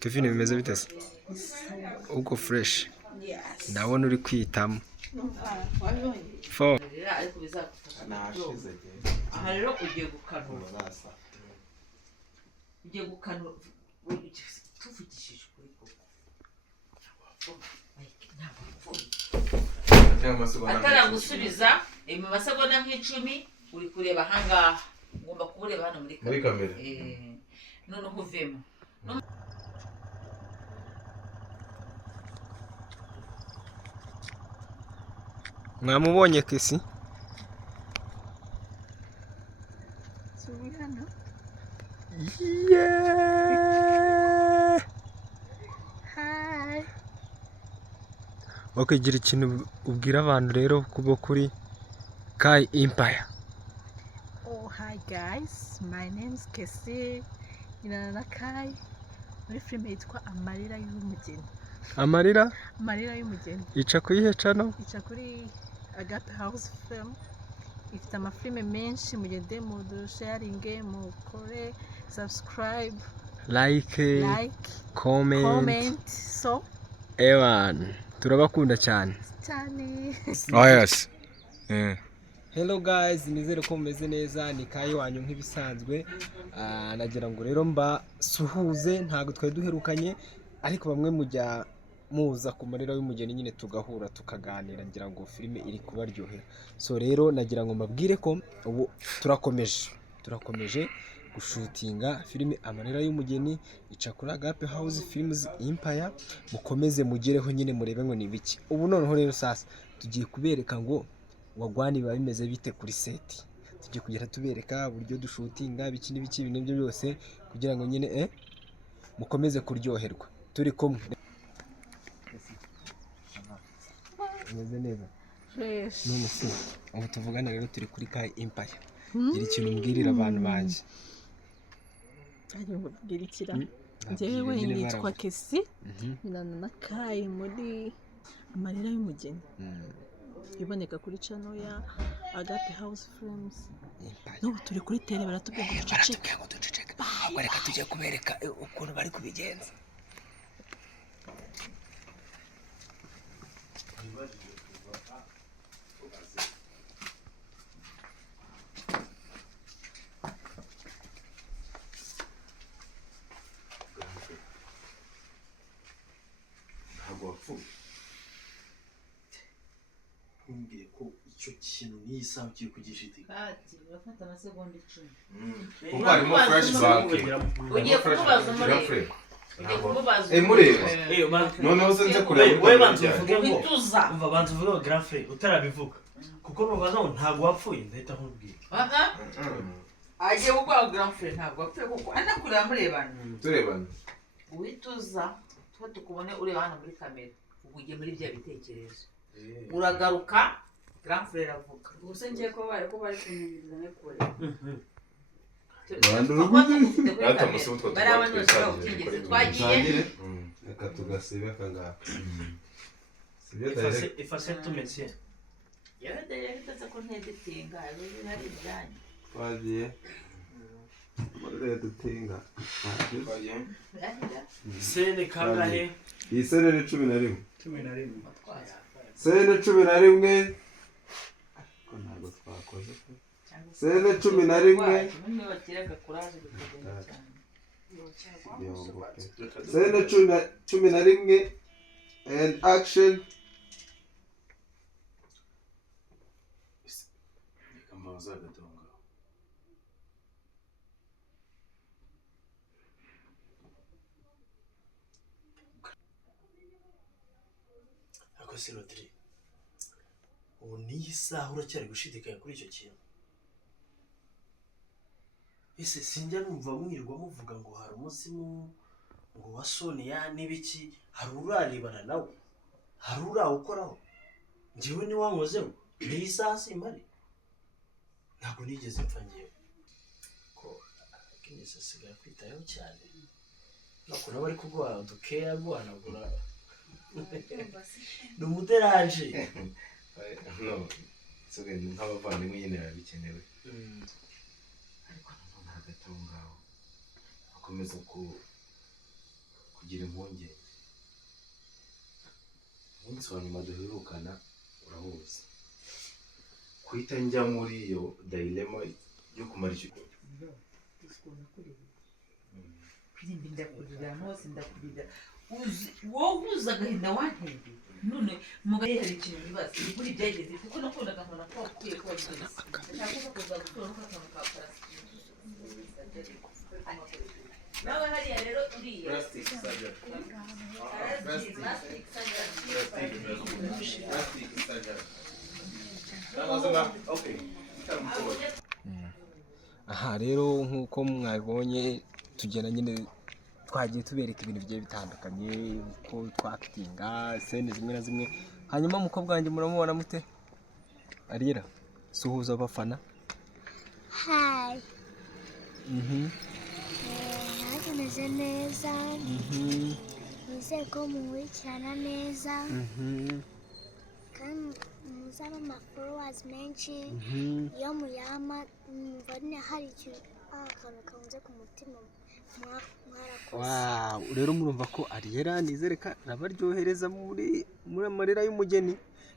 Kevin bimeze bitese uko fresh ndabona uri kwitamo ariko bizagufasha nashize aha rero ugiye gukanura tuvugishije kuri koko ataragusubiza mu masegonda nk'icumi uri kureba ahangaha ngomba kubureba hano muri kamera noneho uvemo mwamubonye Kesi Gira ikintu ubwira abantu rero kubo kuri Kai Empire. Oh, hi guys, my name is Kesi na Kai muri filime yitwa Amarira y'Umugeni. Amarira y'Umugeni ica kuyihe channel? Ica kuri Agape House Film. Ifite amafilime menshi, mugende mu sharing, mu kore, subscribe, like, comment. So ewan turabakunda cyane. Oh yes. Hello guys, nizere ko mumeze neza. Ni Kai wanyu nk'ibisanzwe. Nagira ngo rero mba suhuze, ntago twari duherukanye ariko bamwe mujya muza ku Marira y'Umugeni nyine tugahura tukaganira, ngira ngo filime iri kubaryohera. So rero nagira ngo mbabwire ko ubu turakomeje gushutinga filime Amarira y'Umugeni ica kuri Agape House Films Empire. Mukomeze mugereho nyine murebe ngo ni biki. Ubu noneho rero sasa tugiye kubereka ngo wagwani biba bimeze bite kuri set. Tugiye kugera tubereka uburyo dushutinga biki n'ibiki ibintu byo byose kugira ngo nyine mukomeze kuryoherwa turi kumwe. Meze neza fresh. None se ubu tuvugana rero turi kuri Kai Empire. Gira ikintu mbwirira abantu banje. Ari mbwira ikira. Njyewe nitwa Kesi na Kai muri Amarira y'Umugeni. Iboneka kuri channel ya Agape House Films. No turi kuri tele baratubwiye ngo duceceke. Reka tujye kubereka ukuntu bari kubigenza. Umbwiye ko icyo kintu niyi saha ugiye kugishitika. Kati urafata amasegonda 10. Kuko harimo flashback. Ugiye kumubaza mureba. Noneho uzenze kureba. Wewe bantu uvuge ngo wituza. Umva bantu uvuge ngo grand frère utarabivuga. Kuko nubaza ngo ntago wapfuye ndahita nkubwira. Agiye gukora grand frère ntabwo apfuye kuko anakurira murebana. Turebana. Wituza twa tukubone ureba hano muri kamera. Ubugiye muri bya bitekerezo. Uragaruka grand frère avuga. Ubuse ngiye ko bari kunyumviriza ne kure. Twagiye. Reka tugasibe kanga. Effacer tout métier. Yabede yahitaze ko ntedetinga ari ibyanyu. Twagiye. Marira dutinga. Sene kangahe? Iyi sene ni 11. 11. Sene 11. Ko ntabwo twakoze. Sene 11. Sene 11 and action. Akose Rodri. Ubu niyi saha uracyari gushidikanya kuri icyo kintu. Ese sinjya numva mwirwa muvuga ngo hari umunsi ngo wa Sonia n'ibiki hari urarebana nawe. Hari urawukoraho. Njyewe ni wankozeho. Niyi saha simari. Ntabwo nigeze mpfa ngewe. Ko akeneye sigara kwitayeho cyane. Nakora bari kugwa dukeya guhanagura. Numuderaje. No. so nk'abavandimwe nyine biba bikenewe ariko nanone hagati aho ngaho akomeza kugira impungenge. Umunsi wa nyuma duherukana urahuza kuhita njya muri iyo dilema yo kumara icyo kwirimba ndakurira hose ndakurira wowe uza agahinda wantende none mugaye hari ikintu bibaza kuri byageze kuko nakundaga nkona ko ukwiye kuba byiza ndashaka kuza gutora ko akantu ka plastic nawe hariya rero uriya plastic surgery aha rero nk'uko mwabonye tugenda nyine twagiye tubereka ibintu bigiye bitandukanye uko twakitinga sene zimwe na zimwe. Hanyuma umukobwa wanjye muramubona mute? Arira suhuza abafana. Hi. Meze neza. Nizeye ko munkurikirana neza. Kandi muzaba ama-followers menshi. Iyo muyama numva hari ikintu akantu kanze ku mutima mwarakoze. Wow, rero murumva ko Ariela nizereka nabaryohereza muri amarira y'umugeni.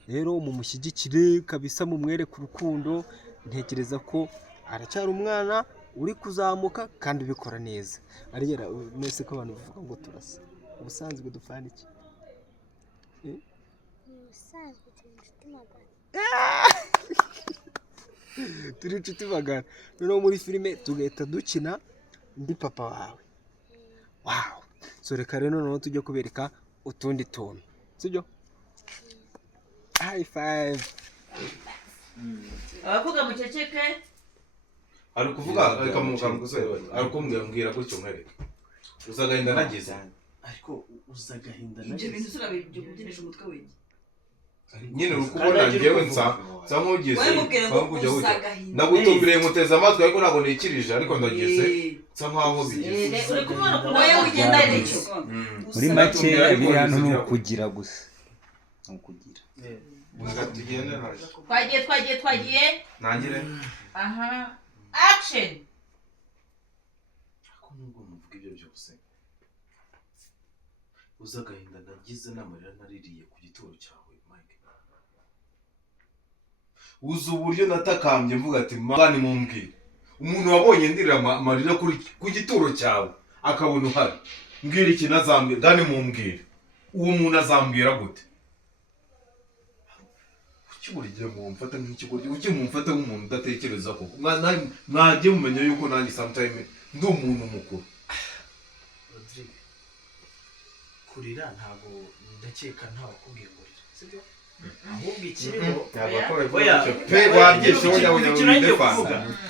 Rero mumushyigikire kabisa mumwereke urukundo. Ntekereza ko aracyari umwana uri kuzamuka kandi ubikora neza. Ariela mwese ko abantu bavuga ngo turasa. Ubusanzwe dupfana iki? Ubusanzwe turi inshuti magana. Turi inshuti magana. Noneho muri filime tugahita dukina ndi papa wawe. Wow. So reka rero noneho tujye kubereka utundi tuntu. Sibyo? High five. abavuga mu ceceke ari kuvuga ariko mbwira gutyo mwereke uzagahinda nagize ariko uzagahinda ibyo bintu surabyo kubyinisha umutwe wewe nyine ukubona ngewe nsa nk'ugize nagutubire muteza amatwi ariko ntabwo nikirije ariko ndagize nsa nkaho bigize uri kubona ko nawe ugenda n'icyo muri make biri hano ni ukugira gusa ukugira tugende twagiye nangire aha action ariko nubwo muvuga ibyo byose uzagahinda nagize n'amarira naririye ku gituro cyawe Mike. uzi uburyo natakambye mvuga ati mani mumbwire umuntu wabonye ndirira amarira ku gituro cyawe akabona uhari mbwira ikintu azambwira gani mumbwire uwo muntu azambwira gute burigiye mumfata nk'ikigoryi uki mumfata nk'umuntu udatekereza ko mwajye mumenya yuko nanjye sometime ndi umuntu mukuru. Rodrigue kurira ntabwo ndakeka ntawe kubwira ngo rira sibyo ahubwo ikiriho pe waryeshe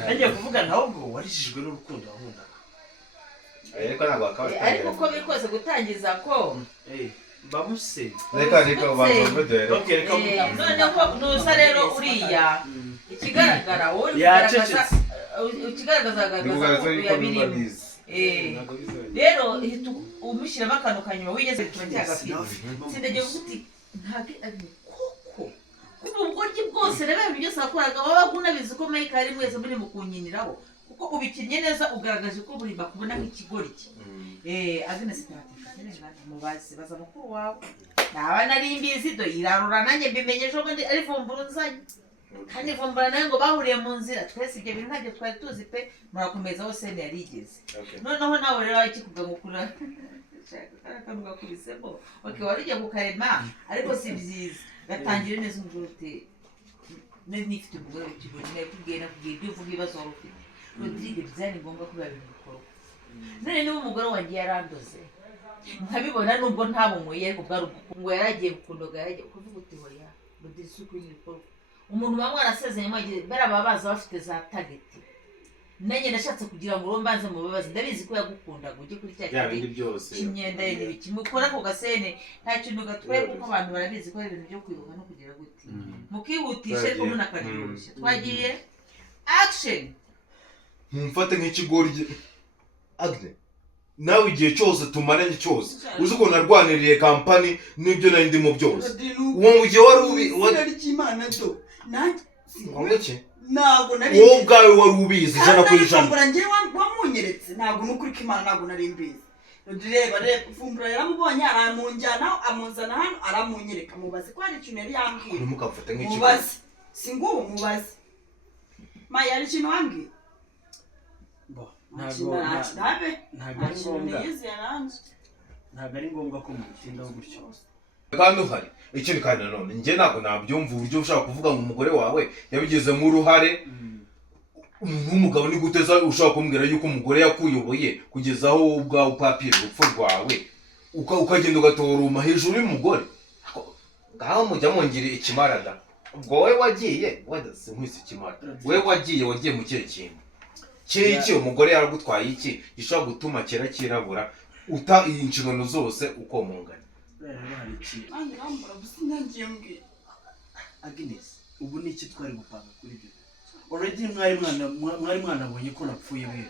nagiye kuvuga ntabwo warijijwe n'urukundo wahundaga ariko uko biri kose gutangiza ko bamuse reka bazomedere noneho nusa rero uriya ikigaragara wowe ikigaragaza ko yabirimo rero umushyiramo akantu kanyuma wigeze kuba cyagafite sindagiye uti ntabwo ari koko kuba ubugoryi bwose reba ibintu byose wakoraga wabaga unabizi ko Mike ari mwese muri mukunyiniraho kuko ubikinnye neza ugaragaje ko buri bakubona nk'ikigoryi Agnes mubazi baza mukuru wawe naba nari imbizi do irarura nanjye mbimenye ejo bundi ari vumbura nzanye kandi vumbura nawe ngo bahuriye mu nzira twese ibyo bintu ntabyo twari tuzi pe murakomeza hose yarigeze noneho nawe rero ikikuga mukura akantu gakubisemo warigiye kukarema ariko si byiza gatangire neza umugore uti nifite umugore w'ikigoryi nakubwiye ibyo uvuga ibibazo wari ufite Rodrigue byari ngombwa ko biba bikorwa none niba umugore wanjye yarandoze nkabibona nubwo ntabumuye ariko bwari ngo yaragiye kukundoga yaragiye kuvuga uti hoya Rodrigue isuku y'ibikorwa umuntu bamwe arasezeye mwagiye baba baza bafite za tageti nanjye nashatse kugira ngo mbanze mu bibazo ndabizi ko yagukundaga ujye kuri cya cy'imyenda ye n'ibiki mukora ako gasene nta kintu gatwaye kuko abantu barabizi ko ari ibintu byo kwibuka no kugira gute mukihutishe ariko munakanirusha twagiye action mumfate nk'ikigoryi Agne nawe igihe cyose tumaranye cyose uzi ko narwaniriye kampani n'ibyo nari ndimo byose uwo mu gihe wari ubi ry'Imana do ngo iki ntabwo nari wowe ubwawe wari ubizi ijana ku ijana ifumbura njye wamunyeretse ntabwo n'ukuri k'Imana ntabwo nari mbizi reba ifumbura yaramubonye aramunjyana amuzana hano aramunyereka mubaze ko hari ikintu yari yambwiye ntimukafate nk'ikigo mubaze si ngubu mubaze maya hari ikintu wambwiye ntabwo ari ngombwa ko mutindaho gutyo kandi uhari ikindi kandi nanone njye ntabwo nabyumva uburyo ushaka kuvuga ngo umugore wawe yabigizemo uruhare nk'umugabo ni gute ushaka kumbwira yuko umugore yakuyoboye kugeza aho wowe ubwawe upapira urupfu rwawe ukagenda ugatoruma hejuru y'umugore ngaho mujya mungire ikimarada ubwo wowe wagiye wadase nkwise ikimara wowe wagiye mu kihe kintu iki umugore yaragutwaye iki gishobora gutuma kera kirabura uta inshingano zose uko mungana Agnes ubu ni iki twari gupanga kuri ibyo already mwari mwanabonye ko napfuye we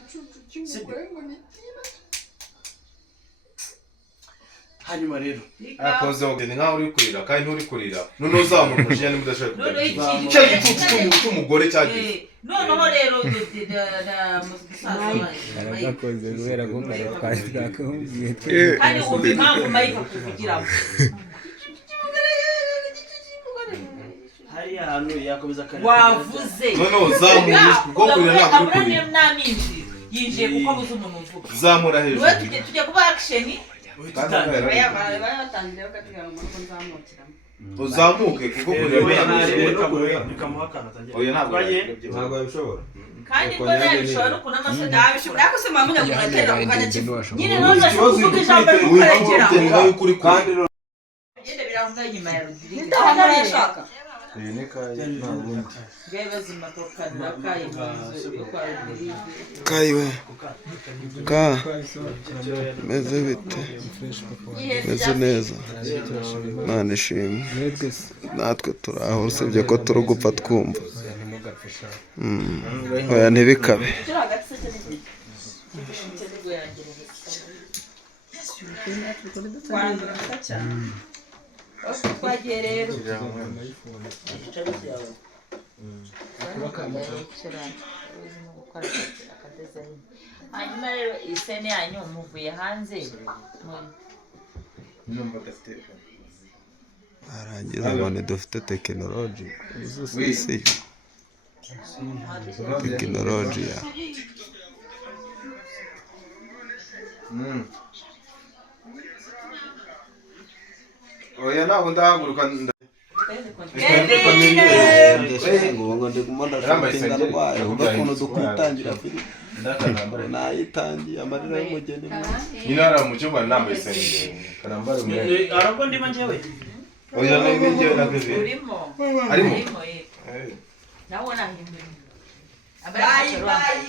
hanyuma rero akoze ogende nkaho uri kurira kandi nturi kurira none uzamura umujinya nimudashaka kugira cyo gicucu cy'umugore cyagize noneho rero arakoze kubera ko twakamugiye kandi umva impamvu mayika kuvugiramo hariya hantu yakomeza kare wavuze none uzamura kuko kurira ntabwo uri kurira naminji yinjiye kuko buze umuntu uvuga zamura hejuru wewe tujye kuba action uzamuke kuko kurira ntabwo yabishobora kandi ko nabishobora ukuntu amasoda abishobora ariko se mamunya kuratera ukanya nyine none kuvuga ijambo rikurekera kandi gende biravuga nyuma ya Rodrigue ndahangara yashaka kayiwe ka meze bite meze neza Imana ishimwe natwe turaho usibye ko turi gupfa twumva oya ntibikabe twagiye rero hanyuma rero isene yanyu muvuye hanze arangiza none dufite tekinoloji isi tekinoloji ya oya ntabwo ndahaguruka ngo ndi kumona shopping arwaye umva ukuntu dukwitangira filime nayitangiye amarira y'umugeni nyina ara mu cyumba nambaye isengeri karambara umwe arako ndimo njyewe oya ni njyewe na bebe arimo nawe nahinduye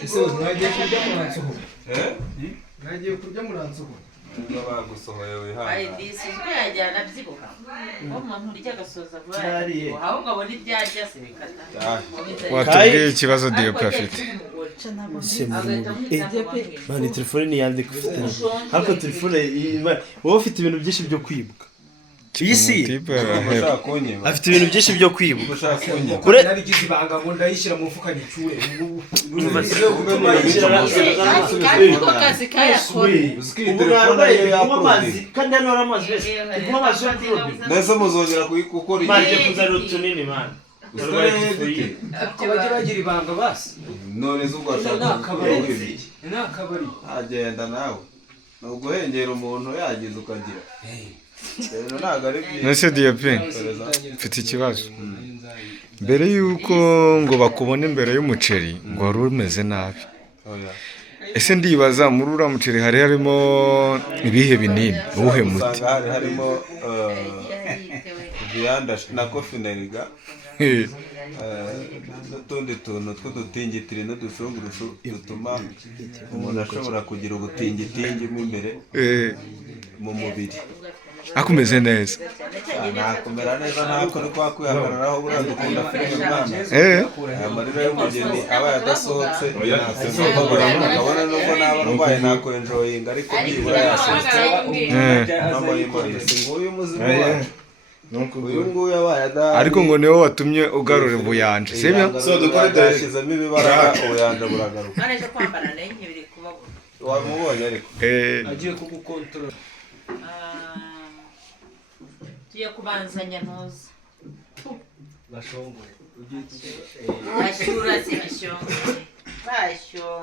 ese mwagiye kurya muransoho mwagiye kurya muransoho bagusohoye wihanga bayidisi ubwo yajyana byibuka umuntu urya agasoza vuba ahubwo abona ibyarya se bikata watubwiye ikibazo Diyope afite mani telefone ni yandika ufite ariko telefone wowe ufite ibintu byinshi byo kwibuka iyi si afite ibintu byinshi byo kwibuka kure nabigize ibanga ngo ndayishyira mu mufuka gicyure kandi ko kazi kayakora kandi hano hari amazi wese kunywa amazi yo kuri robine mbese muzongera gukora bagiye kuzana utunini mani bajye bagira ibanga basi none zo ugashaka ni akabari agenda nawe ni uguhengera umuntu yagize ukagira rero ntabwo ari byiza nese Diyope mfite ikibazo mbere yuko ngo bakubone imbere y'umuceri ngo wari umeze nabi ese ndibaza muri uriya muceri hari harimo ibihe binini uwuhe muti harimo viyanda na kofineriga n'utundi tuntu tw'udutingitiri n'udushungurushu dutuma umuntu ashobora kugira ubutingitingi mo imbere mu mubiri akumeze neza nakumera neza ntako uri kwa kwihagararaho buriya dukunda filime mwana amarira y'umugeni aba yadasohotse ukabona nubwo naba arwaye nako enjoyinga ariko byibura yasohotse mama yimariye si nguyu muzima wacu uyu nguyu yabaye adahari ariko ngo niwe watumye ugarura ubuyanja sibyo so dukore dushyizemo ibibaraga ubuyanja buragaruka none ejo kwambara nayo biri kubabura wamubonye ariko agiye kugukontorora tugiye kubanzanya ntuza bashongore bashyura si bishongore bashyura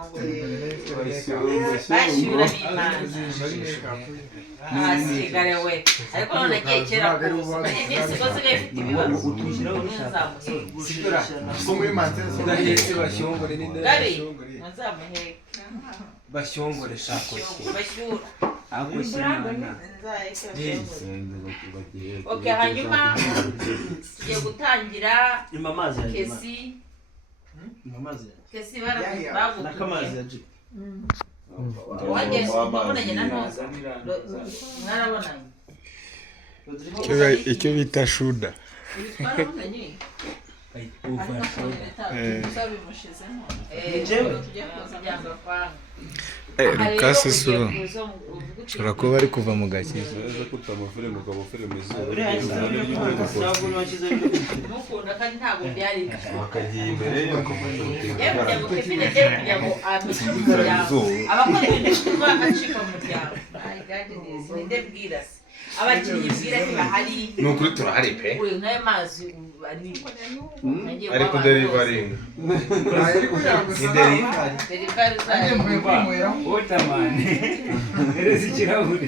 bimanza hasigare we ariko none agiye kera kuza iminsi rwose igaye ifite ibibazo gabi ntuzamuheka bashyongore shako bashyura agushimana okay hanyuma tugiye gutangira kesi kesi bagutumye wabonanye na ntoza mwarabonanye icyo bita shuda twarabonanye Rukasi sura ushobora kuba ari kuva mu gakiza mukunda kandi ntabwo byari bakagiye imbere abakora ibintu bikorwa acika mu muryango ninde bwirasi abakinnyi bwira ntibahari ni ukuri turahari pe uyu nayo mazi ari ariko derivaringa ni derivari derivari zayo otamani hereza ikirahure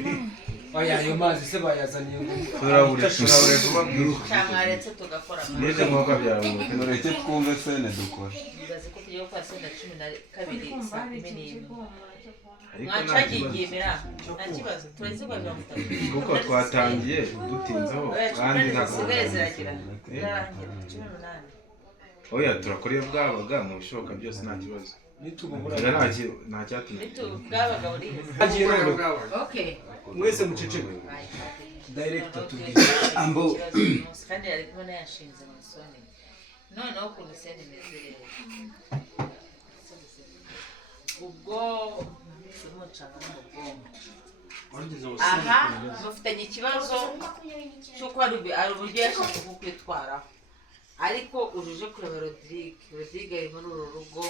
oya ayo mazi se bayazaniye turabure vuba cyamwaretse tugakora neza mwaka byaramuka tureke twumve sene dukora bibaze ko tugiye gukora senda 12 saa 11 mwacagiye nta kibazo turetse kwa 30 kuko twatangiye dutinzaho kandi zisigaye ziragira zirarangira 18 oya turakora iyo bwabaga mu bishoboka byose nta kibazo nitubura nta cyatumye bwabaga buri okay mwese muceceke director tugiye ambo kandi ari kubona yashinze mu soni noneho ku luseni mezere ubwo mucana n'ubwonko aha mufitanye ikibazo cy'uko ari uburyo yashaka kukwitwaraho ariko ujuje kureba Rodrigue ari muri uru rugo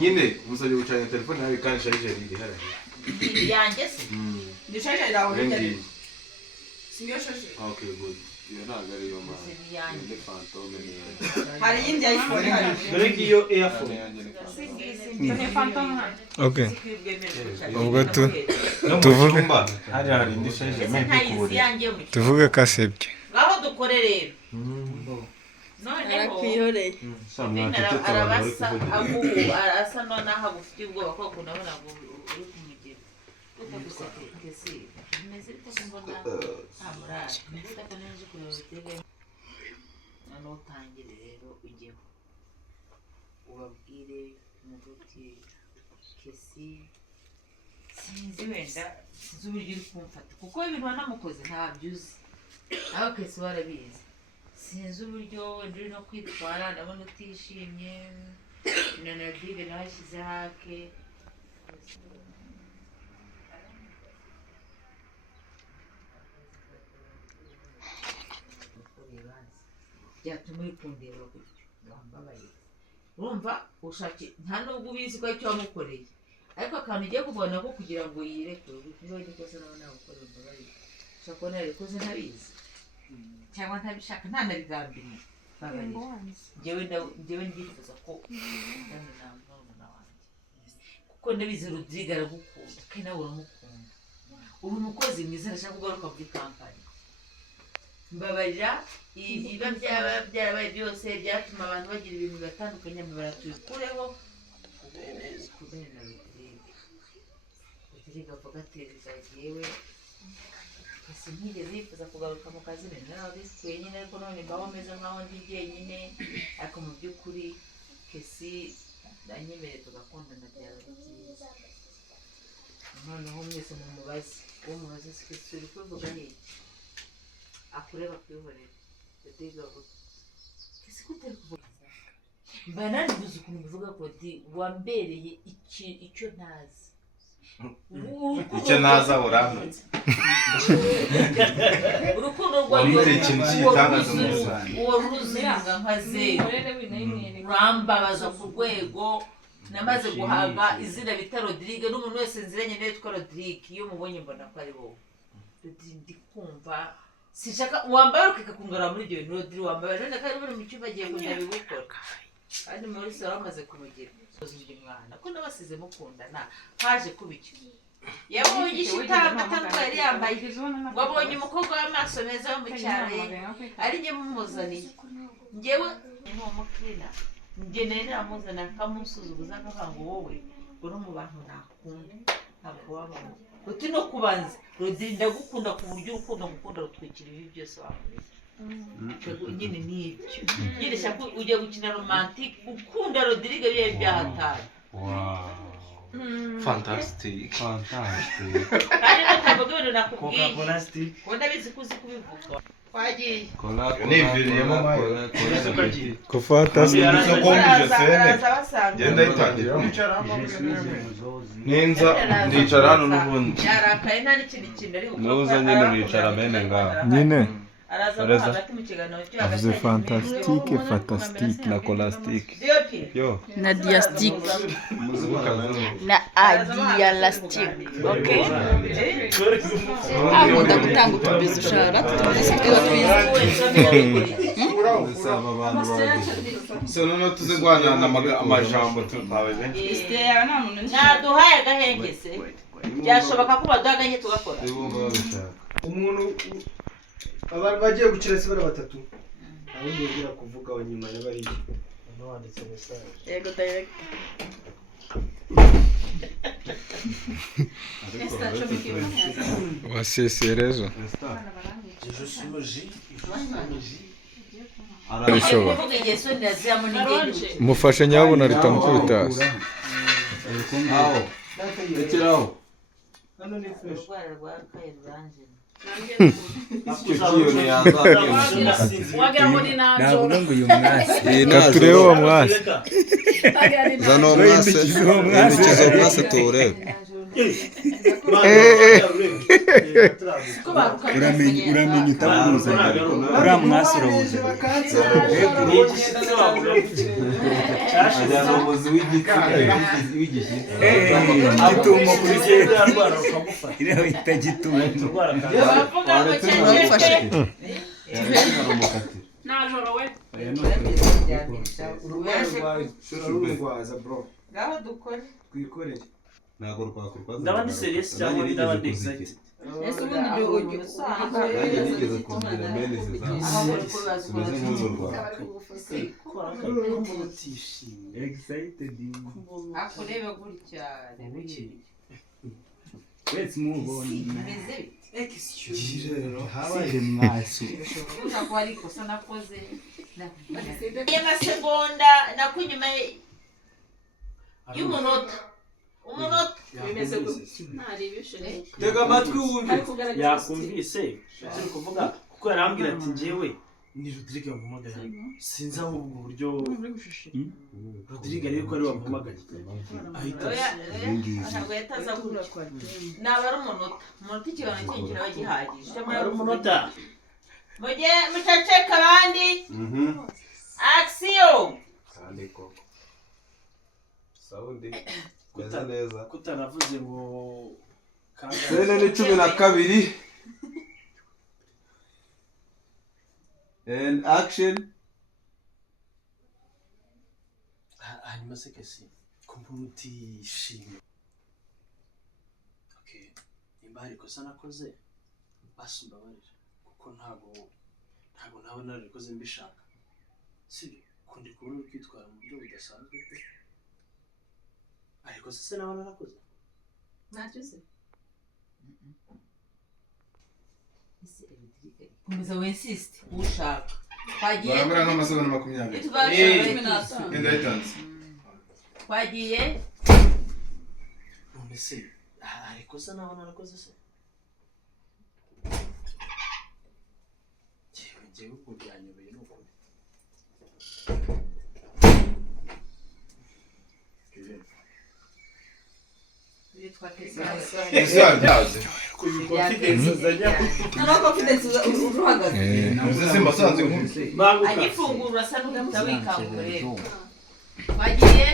nyine umusabye gucana telefone yawe kandi sharijeri iri hariya yanjye se ni sharijeri yawe ngiyi siyo sharijeri okay good iyo ntabwo ari yo mpamvu ni fantome niyo hari iyindi iPhone dore ngiyo earphone okay ubwo tuvuge hari indi sharijeri mpamvu kubura tuvuge ko asebye ngaho dukore rero noneho arabasa arasa nonaho agufitiye ubwoba ko kunabona ngo uri kumugira utakuse bimeze bite mbona nta murari ndetse nje kureba bitege noneho utangire rero ujyeho ubabwire umuguti kesi sinzi wenda sinzi uburyo uri kumfata kuko ibintu wanamukoze ntabyo uzi aho kesi warabizi sinzi uburyo wenda uri no kwitwara ndabona utishimye na Rodrigue nawe ashyize hake byatuma uri kundeba gutyo wambabaye urumva ushake nta nubwo ubizi ko icyo wamukoreye ariko akantu ugiye kubona ko kugira ngo yirekure niba gikoze nawe nagukorera imbabazi ushaka kubona yarikoze ntabizi cyangwa ntabishaka ntanabigambiriye njyewe ndifuza ko ndani nawe n'umwana wanjye kuko ndabizi Rodrigue aragukunda kandi nawe uramukunda ubu umukozi mwiza arashaka kugaruka muri kampani mbabarira ibiba byarabaye byose byatuma abantu bagira ibintu bibatandukanye mbabara tubikureho kubera na Rodrigue avuga ati yewe ese ntigeze yifuza kugaruka mu kazi nawe bisikuye nyine ariko none mbaho meze nkaho ndi jyenyine ariko mu by'ukuri kesi nanyemereye tugakundana byaba byiza noneho mwese mumubaze uwo mubaze si kesi uri kubivuga n'iki akureba kwihorera Rodrigue avuga kesi ko utari kuvuga bananibuze ukuntu bivuga ko wambereye icyo ntazi icyo ntaza urambye urukundo rwawe uruzinga nka zeru urambabaza ku rwego namaze guhaga izina bita Rodrigue n'umuntu wese nziranye nawe yitwa Rodrigue iyo mubonye mbona ko ari wowe ndi kumva sinshaka wambaye ukikakungara muri ibyo bintu Rodrigue wambaye none kandi buri mu cyumba agiye kujya bigukora kandi muri salo bamaze kumugira uzuye mwana ko nabasize mukundana haje kubiki yabonye igishitamba tanko yari yambaye wabonye umukobwa w'amaso meza wo mu cyaro ari njye mumuzaniye njyewe ni umukirina njye nari namuzana akamusuzuguza akavuga ngo wowe uri mu bantu nakunda ntabwo wabona uti no kubanza Rodrigue ndagukunda ku buryo urukundo ngukunda rutwikira ibi byose wakoze nyine n'ibyo nyine shaka ujya gukina romantique ukunda Rodrigue biye byahataye Fantastic. kandi nakavuga ibintu nakubwiye ubona bizi kuzi kubivuga twagiye niviriyemo mayo ko fantastic genda itangira ninza ndicara hano n'ubundi yarakaye nta n'ikindi kintu ari gukora nuza nyine uricara mene ngaho nyine araza hagati mu kiganiro cyo avuze fantastic na colastic yo na diastic na adialastic okay akunda gutanga utubizo ushara tubizo twiza saba abantu so none tuze guhanana amajambo tutawe naduhaye agahengese byashoboka ko baduhaganye tugakora umuntu abantu bagiye gukira sibara batatu abundi yagira kuvuga wa nyuma y'abari no wanditse message yego direct waseserezo arabishobora mufashe nyabona ritamukubitasi aho rekeraho hano ni fresh urwara rwa kayiranje navuga ngo uyu mwasi turebe uwo mwasi zano mwase indikizo mwase tuwurebe uramenya utamuzanye uriya mwasi urawuzi ajyana umuzi igitumo kuri iriho bita gitumo najoro we ururwaza bro ngaho dukore twikorere ntabwo rwakurwaza ndaba ndi serious cyangwa ndaba ndi excited ese ubundi byo ujye nanjye nigeze kumbwira mene zimeze nk'uru rwanda excited akurebe gutya let's move on bimeze habaye mwasi ntabwo ari kosa nakoze y'amasegonda nakunyuma y'umunota bimeze gutya tega amatwi wumve yakumvise turi kuvuga kuko yarambwira ati njyewe ni Rodrigue wampamagaye sinzi aho ubwo buryo Rodrigue ariko ari wampamagaye ahita ntabwo yataza gutya naba ari umunota ikiganiro cye kiraba gihagije ari umunota mujye muceceka abandi action kandi koko saundi meze neza kutanavuze ngo sene ni 12 and action hanyuma se kesi kumutishimye okay nimba hari kosa nakoze basumbabarira kuko ntago nawe narikoze mbishaka sibyo kundi kubona kwitwara mu buryo budasanzwe ariko se nawe narakoze ntacyo se komeza winsiste ushaka twagiye barabura nk'amasegonda 20 genda yitanze twagiye none se ariko se nawe narakoze se njyewe uko byanyobeye ni ukuri nitwa Kesi. Ese yabyaze. Nta confidence uruhagaze. Uzi masanze nk'uzi. Agifungura asa n'uhita wikangura rero. Twagiye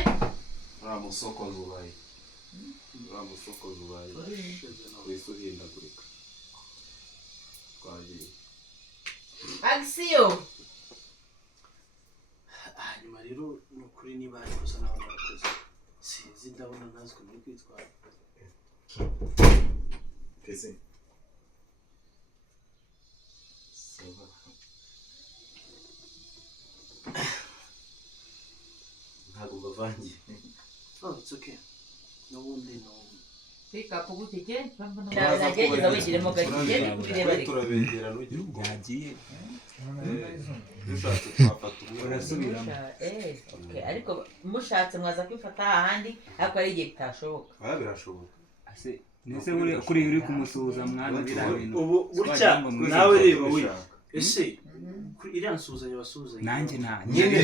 Ramusokoza ubaye. Ramusokoza ubaye. Wisuhindagurika. Twagiye. Axiyo. Hanyuma rero ni ukuri niba ari kosa nawe murakoze sinzi ndabona ntazwi muri kwitwara Kese. ntabwo mbavangiye it's okay n'ubundi Pika pugutike nagegeza wigiremo gakige kubireba ariko turabegera n'ugira yagiye dushatse twafata umwe urasubiramo ariko mushatse mwaza kwifata ahandi ariko ari igihe bitashoboka birashoboka nese kuri uri kumusuhuza mwana birabintu ubu gutya nawe reba we ese iriya nsuzanya basuzanya nanjye nyine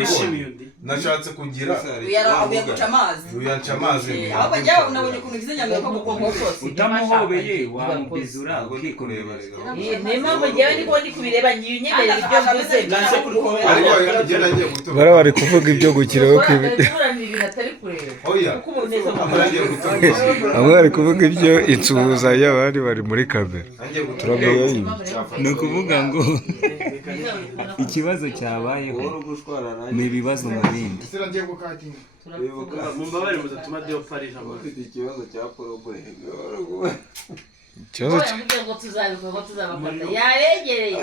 nishimiye undi nashatse kugira Uyarahuye guca amazi. uyanca amazi Ahubwo njyewe unabonye ukuntu ugize nyamera ko gukongo kose. utamuhobeye wamubizura ukikorera niyo mpamvu njyewe ndiko ndi kubireba nyinyemere ibyo mvuze ariko ngera ngiye gutora bara bari kuvuga ibyo gukiraho kuburana ibintu atari kureba oya kuko ubu neza ngiye gutora bamwe bari kuvuga ibyo insuhuzanya abandi bari muri kamera ngiye gutora turagaye ibi ni ukuvuga ngo ikibazo cyabayeho ni ibibazo mu bindi ese ngiye gukatinga mumbabare mudatuma Diopari hamwe ufite ikibazo cya porobuleme ikibazo ngo tuzabikora tuzabafata yaregereye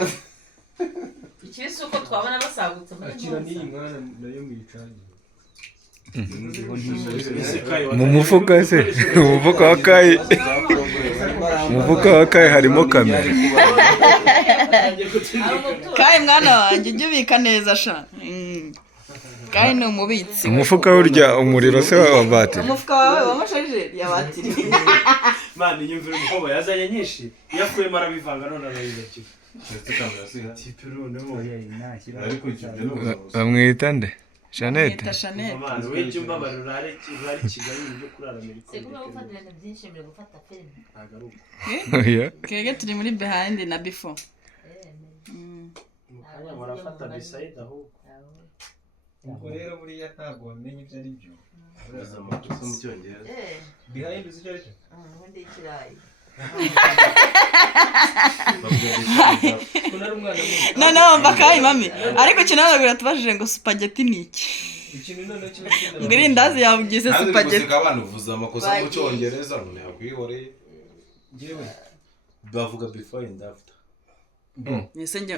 ikibisi uko twabona basagutse akira n'iyi mwana nayo mwicanye mu mufuka se mu mufuka wa kayi mu mufuka wa kayi harimo kamera Kai mwana wanjye ujye ubika neza sha. Kai ni umubitsi. umufuka urya umuriro se wa batiri Umufuka wawe w'amasharijeri ya batiri. mani nyumvira umukobwa yazanye nyinshi yakuyemo arabivanga none arayibakiwe tipe noneho ariko bamwita nde Jeannette Mwita Chanel. mani we jumba barurare Kigali byo kurara Amerika segura gufata ibintu byinshi mbere gufata filime nagaruka oya Kege turi muri behind na before. mukanya murafata beside aho ubwo rero buriya ntabwo wamenye ibyo ari byo uraza amakosa mu cyongereza behind uzi icyo ari cyo ubundi ikirayi No no mbakai mami. Ariko kinanagura tubajije ngo spaghetti ni iki? Ngo irindazi yavugize spaghetti. abantu uvuza amakosa mu cyongereza none yakwihoreye ngewe bavuga before and after Nese njye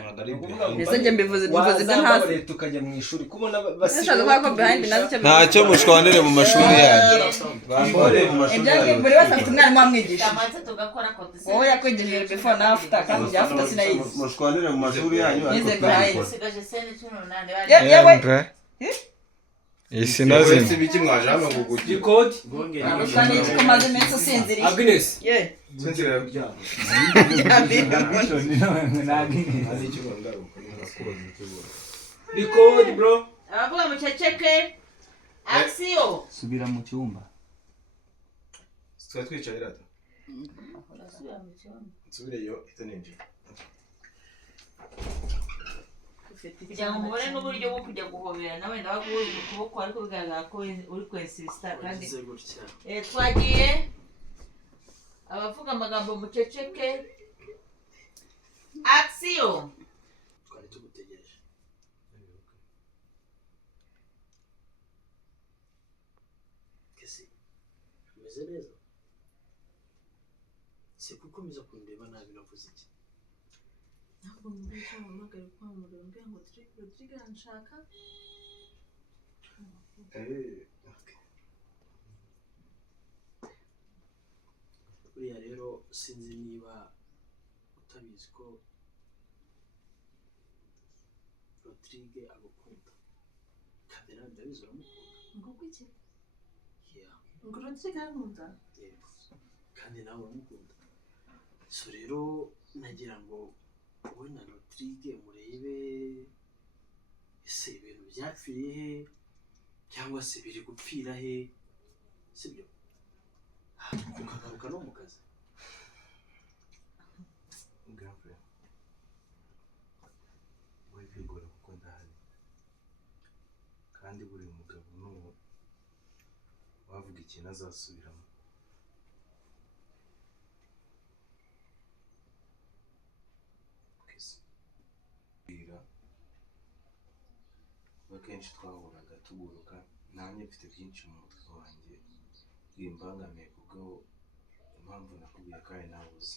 nese mbivuze ibyo ntazi. tukajya mu ishuri kubona Nashaka kuvuga ko behind nabyo. ntacyo mushwanire mu mashuri yanyu bambore mu mashuri Ibyo yanyu buri wese afite umwarimu wamwigisha. tamaze tugakora kote Wowe yakwigishije before na after kandi ibya after sinayizi. mushwanire mu mashuri yanyu Nize ariko behind. usigaje sene 18 Yewe. isi nazina wese biki mwaje hano ngo guki gikodi Kandi iki kumaze iminsi usinziriye. Agnes Ye. sinzira yabyana ari cyo ngaruka gikodi bro abavuga muceceke axiyo subira mu cyumba twa twicaye rata nsubireyo itaninjira kugira ngo mubone n'uburyo bwo kujya guhoberana wenda baguhuye ukuboko ariko bigaragara ko uri kwensibisita kandi twagiye abavuga amagambo muceceke axiyo twari tugutegereje kesi umeze neza se gukomeza kundeba nabi navuze iki ntabwo muri cyo mpamagara kwa murumbe ngo Rodrigue anshaka buriya rero sinzi niba utabizi ko Rodrigue agukunda kamera ndabizi uramukunda ngo kuki yeah ngo Rodrigue ankunda kandi nawe uramukunda so rero nagira ngo wowe na Rodrigue murebe ese ibintu byapfiriye he cyangwa se biri gupfira he sibyo ukagaruka no mu kazi. Girlfriend, we kwigora kuko ndahari kandi buri mugabo n'uwo wavuga ikintu azasubiramo. Kuba kenshi twahuraga tuguruka, nanjye mfite byinshi mu mutwe wanjye bimbangamiye kubwo impamvu nakubwiye kandi nabuze.